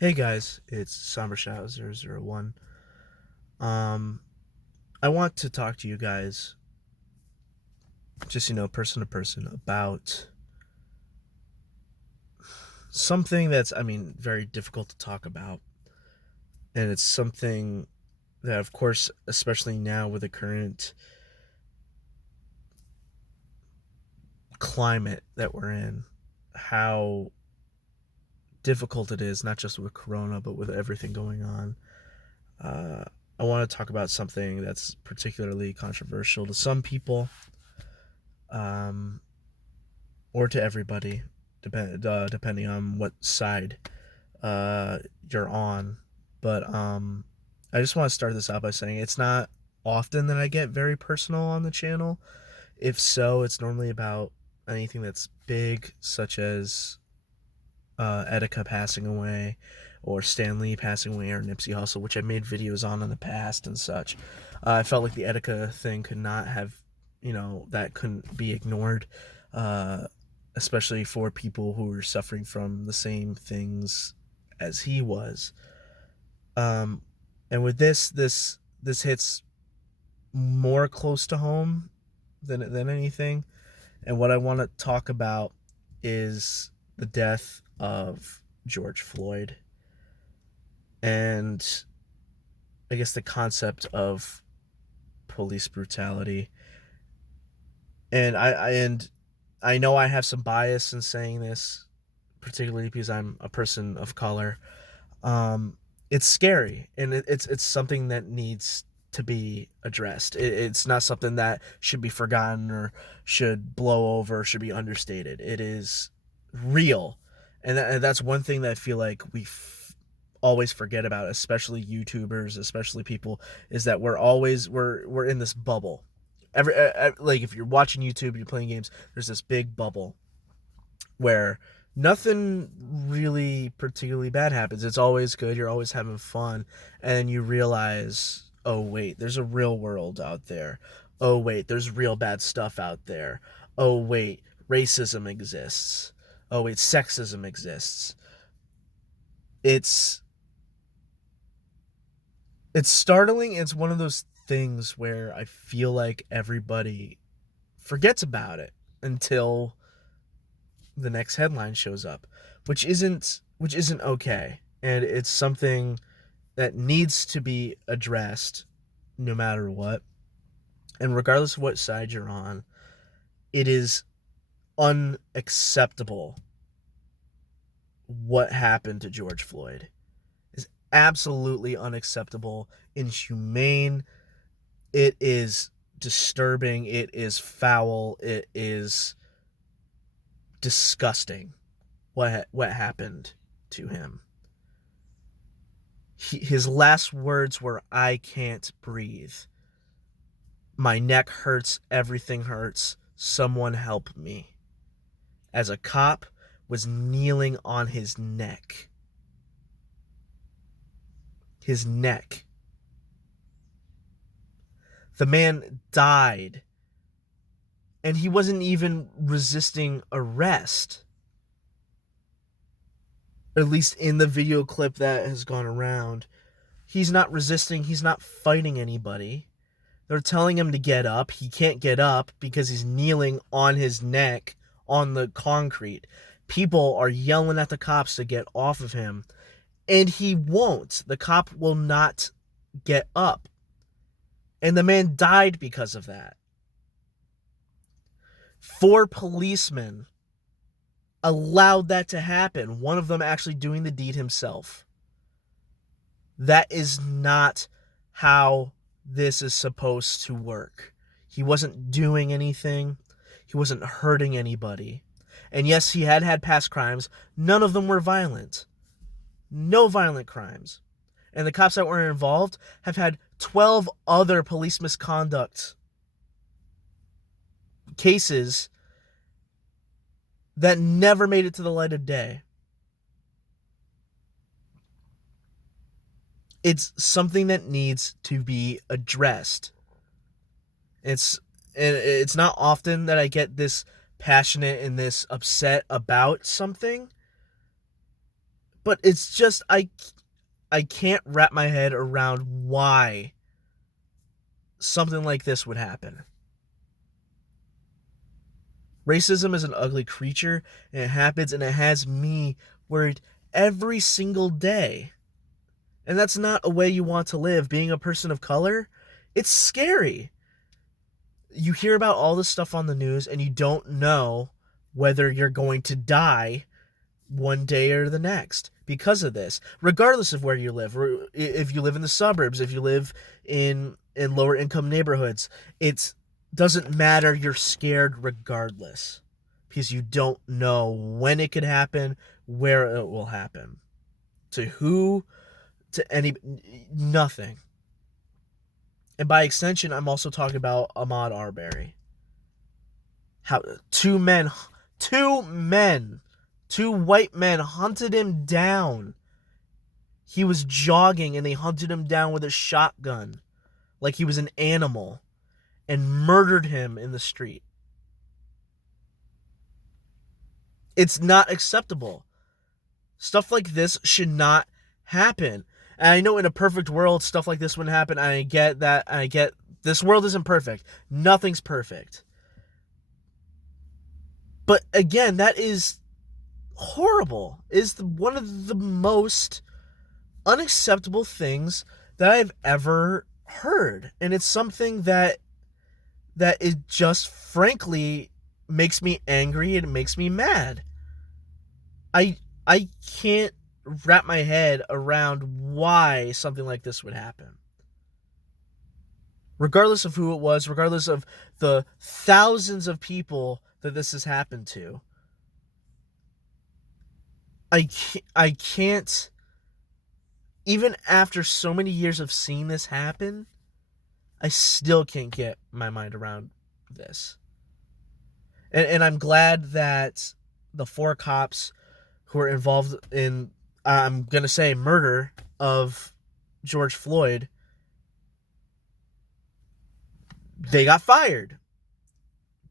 Hey guys, it's SomberShadow001. Um, I want to talk to you guys, just person to person, about something that's, very difficult to talk about. And it's something that, of course, especially now with the current climate that we're in, how difficult it is, not just with Corona, but with everything going on. Uh, I want to talk about something that's particularly controversial to some people. Um, or to everybody, depending on what side uh, you're on. But I just want to start this out by saying it's not often that I get very personal on the channel. If so, it's normally about anything that's big, such as Etika passing away, or Stan Lee passing away, or Nipsey Hussle, which I made videos on in the past and such. I felt like the Etika thing could not have, that couldn't be ignored, uh, especially for people who were suffering from the same things as he was. Um, and with this hits more close to home than anything. And what I want to talk about is the death of George Floyd, and I guess the concept of police brutality. And I know I have some bias in saying this, particularly because I'm a person of color. Um, it's scary, and it's something that needs to be addressed. It's not something that should be forgotten or should blow over, or should be understated. It is real, and that's one thing that I feel like always forget about, especially YouTubers, especially people, is that we're in this bubble. Like if you're watching YouTube, you're playing games, there's this big bubble where nothing really particularly bad happens. It's always good. You're always having fun. And you realize, oh, wait, there's a real world out there. Oh, wait, there's real bad stuff out there. Oh, wait, racism exists. Oh, wait, sexism exists. It's it's startling. It's one of those things where I feel like everybody forgets about it until the next headline shows up, which isn't okay. And it's something that needs to be addressed no matter what. And regardless of what side you're on, it is unacceptable what happened to George Floyd. Is absolutely unacceptable, inhumane. It is disturbing, it is foul, it is disgusting what happened to him. His last words were, "I can't breathe. My neck hurts, everything hurts. Someone help me." As a cop was kneeling on his neck. His neck. The man died, and he wasn't even resisting arrest. At least in the video clip that has gone around. He's not resisting, he's not fighting anybody. They're telling him to get up. He can't get up because he's kneeling on his neck on the concrete. People are yelling at the cops to get off of him, and he won't. The cop will not get up. And the man died because of that. 4 policemen allowed that to happen, one of them actually doing the deed himself. That is not how this is supposed to work. He wasn't doing anything. He wasn't hurting anybody. And yes, he had past crimes. None of them were violent. No violent crimes. And the cops that were involved have had 12 other police misconduct cases that never made it to the light of day. It's something that needs to be addressed. It's not often that I get this passionate and this upset about something, But it's just I can't wrap my head around why something like this would happen. Racism is an ugly creature, and it happens, and it has me worried every single day. And that's not a way you want to live. Being a person of color, it's scary. You hear about all this stuff on the news, and you don't know whether you're going to die one day or the next because of this, regardless of where you live. If you live in the suburbs, if you live in lower income neighborhoods, it doesn't matter. You're scared regardless because you don't know when it could happen, where it will happen, to who, to any, nothing. And by extension, I'm also talking about Ahmaud Arbery. How two white men hunted him down. He was jogging and they hunted him down with a shotgun like he was an animal and murdered him in the street. It's not acceptable. Stuff like this should not happen. And I know in a perfect world, stuff like this wouldn't happen. I get that. I get this world isn't perfect. Nothing's perfect. But again, that is horrible. Is one of the most unacceptable things that I've ever heard. And it's something that it just frankly makes me angry and it makes me mad. I can't wrap my head around why something like this would happen. Regardless of who it was, regardless of the thousands of people that this has happened to, I can't, even after so many years of seeing this happen, I still can't get my mind around this. And I'm glad that the 4 cops who were involved in, I'm going to say, murder of George Floyd, they got fired.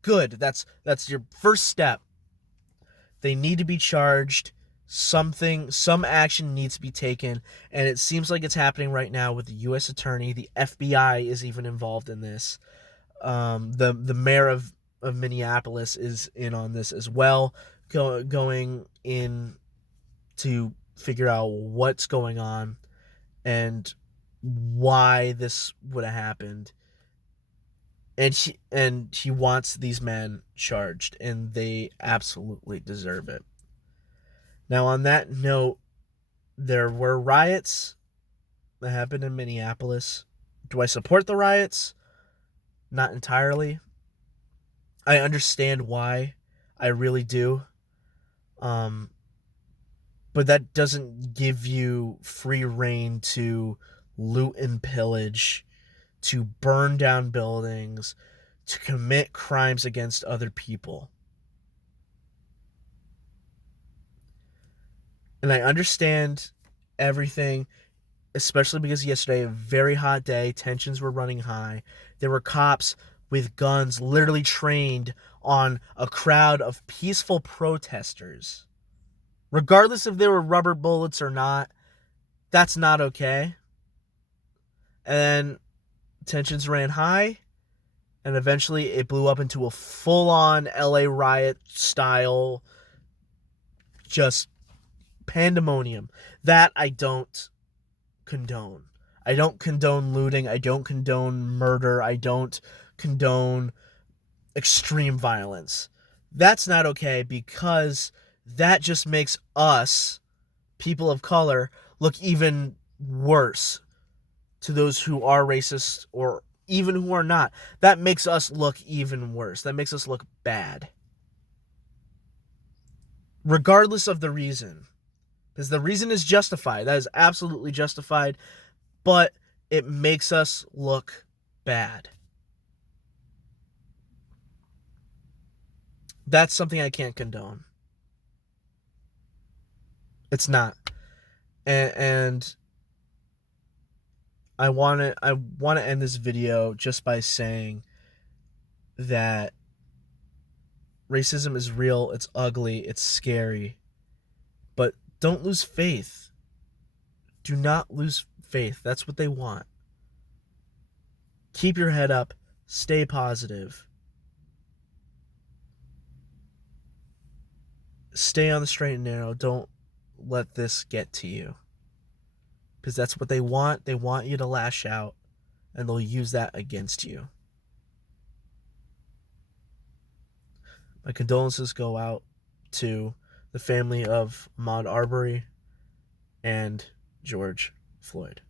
Good. That's your first step. They need to be charged. Some action needs to be taken, and it seems like it's happening right now with the U.S. Attorney. The FBI is even involved in this. The mayor of Minneapolis is in on this as well, going in to figure out what's going on and why this would have happened. And he wants these men charged, and they absolutely deserve it. Now, on that note, there were riots that happened in Minneapolis. Do I support the riots? Not entirely. I understand why. I really do. But that doesn't give you free rein to loot and pillage, to burn down buildings, to commit crimes against other people. And I understand everything, especially because yesterday, a very hot day, tensions were running high. There were cops with guns literally trained on a crowd of peaceful protesters. Regardless if they were rubber bullets or not, that's not okay. And then tensions ran high, and eventually it blew up into a full-on LA riot style, just pandemonium. That I don't condone. I don't condone looting. I don't condone murder. I don't condone extreme violence. That's not okay, because that just makes us, people of color, look even worse to those who are racist or even who are not. That makes us look even worse. That makes us look bad. Regardless of the reason. Because the reason is justified. That is absolutely justified. But it makes us look bad. That's something I can't condone. It's not. And I want to end this video just by saying that racism is real, it's ugly, it's scary, but Don't lose faith. Do not lose faith. That's what they want. Keep your head up. Stay positive. Stay on the straight and narrow. Don't let this get to you. Because that's what they want. They want you to lash out, and they'll use that against you. My condolences go out to the family of Ahmaud Arbery and George Floyd.